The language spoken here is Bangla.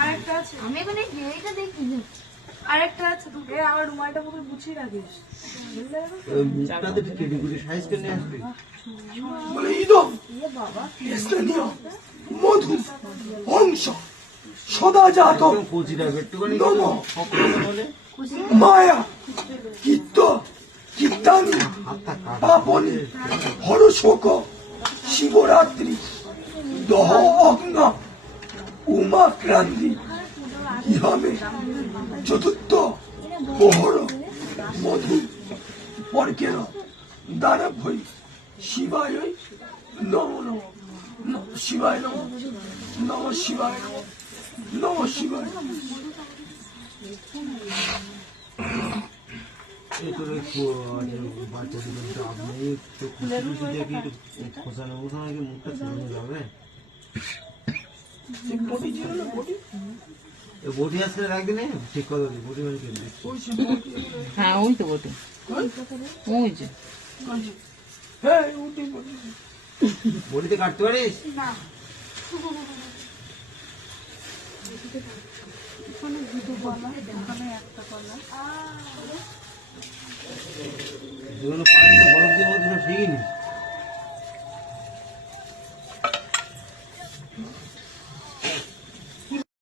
আরেকটা আছে, আমি এখানে এইটা দেখি না। আরেকটা আছে দুটো। আমার রুমালটা পুরো গুছিয়ে রাখিস। মুখটাতে ঠিক কেটে কুটে সাইজ করে নিয়ে আসবি। বলে ইদম স্থানীয় মধু অংশ সদাজাত একদম কচি রাখবে একটুখানি নম বলে মায়া কিত্ত কিত্তানি হাতটা কাটা পাপনি হরশোক শিবরাত্রি দহ অগ্ন উমাক্রান্তি ইহামে চতুর্থ প্রহর মধু পরকের দানব হই শিবায় নম নম নম শিবায় নম নম শিবায় নম নম শিবায় তোর বাচ্চা জীবনটা আপনি একটু খুশি খুশি দেখি একটু খোসানো মোসানো কি মুখটা ছেড়ে যাবে। বটি আসলে রাখবি না ঠিক কথা বলি বটি মানে কিনবি। হ্যাঁ ওই তো বটে ওই যে বটিতে কাটতে পারিস না, যেগুলো পানি বরফ দিয়ে মধ্যে সব শিখিনি।